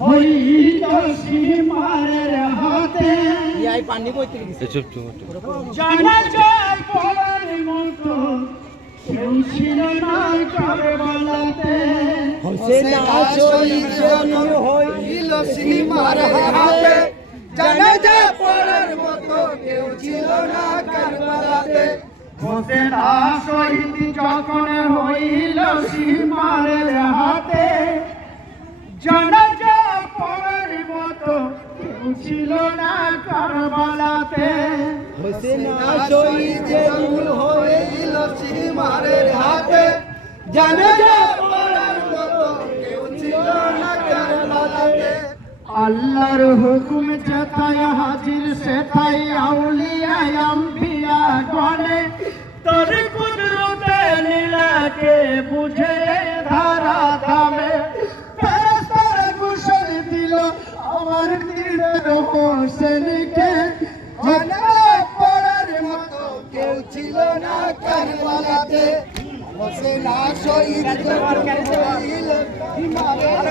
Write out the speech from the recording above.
হইল সীমারের হাতে জানা যায় পড়ার মতো কেউ ছিল না কারবালাতে হোসেন শহীদ হইল সীমার হাতে জানা যায় পড়ার মতো কেউ ছিল না কারবালাতে হোসেন শহীদ যখন হইল সীমারের হাতে জানা যায় পড়ার মতো কেউ ছিল না কারবালাতে হোসেন শহীদ হইল সীমারের হাতে জানা যায় পড়ার মতো কেউ ছিল না কারবালাতে আল্লাহর হুকুম যেথায় হাজির সেথায় আউলিয়া আম্বিয়া গণে তোর কুদরতে লীলাকে বুঝে ধারা থামে ফেরেশতারা ঘোষণা দিল আমার পীরের হোসেনকে জানা পড়ার মতো কেউ ছিল না কারবালাতে হোসেন শহীদ হইল সীমারের